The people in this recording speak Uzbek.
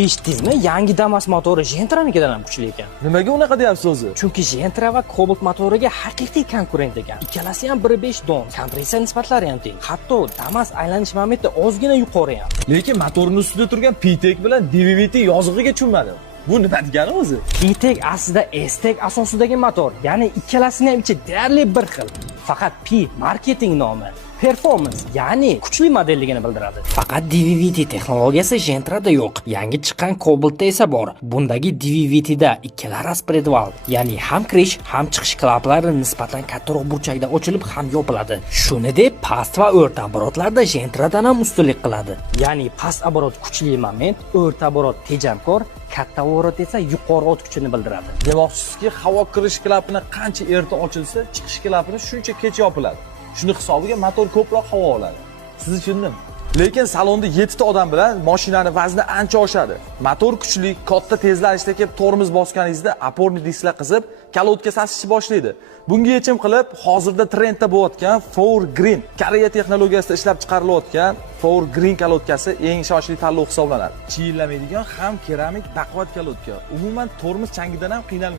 Eshitdingizmi? Yangi Damas motori Gentra'nikidan ham kuchli ekan. Nimaga unaqa deyapsiz o'zi? Chunki Gentra va Cobalt motoriga haqiqiy konkurent ekan. Ikkalasi ham 1.5 don, kompressiya nisbatlari ham teng. Hatto Damas aylanish momenti ozgina yuqori ham. Lekin motorning ustida turgan P-Tech bilan DVVT yozig'iga tushunmadim. Bu nima degani o'zi? P-Tech aslida S-Tech asosidagi motor, ya'ni ikkalasining ham ichi deyarli bir xil. Faqat P marketing nomi. Performance, ya'ni kuchli modelligini bildiradi. Faqat DVVT texnologiyasi Gentra'da yo'q. Yangi chiqqan Cobaltda esa bor. Bundagi DVVT'da ikkala raspberry valve, ya'ni ham kirish, ham chiqish klaplari nisbatan kattaroq burchakda ochilib ham yopiladi. Shuni deb past va o'rta oborotlarda Gentra'dan ham ustunlik qiladi. Ya'ni past oborot kuchli moment, o'rta oborot tejamkor, katta oborot esa yuqori o't kuchini bildiradi. Demoqchisizki, havo kirish klapini qancha erta ochilsa, chiqish klapini shuncha kech yopiladi. Shuni hisobiga motor ko'proq havo oladi. Siz tushundimmi? Lekin salonda 7 ta odam bilan mashinani vazni ancha oshadi. Motor kuchli, katta tezlanishda kelib tormoz bosganingizda oporniy disklar qizib, kalotka sasishni boshlaydi. Bunga yechim qilib, hozirda trendda bo'layotgan 4Green Koreya texnologiyasida ishlab chiqarilayotgan 4Green kalotkasi eng ishonchli tanlov hisoblanadi. Chiyillamaydigan ham keramik baquvvat kalotka. Umuman tormoz changidan ham qiynalmaydi.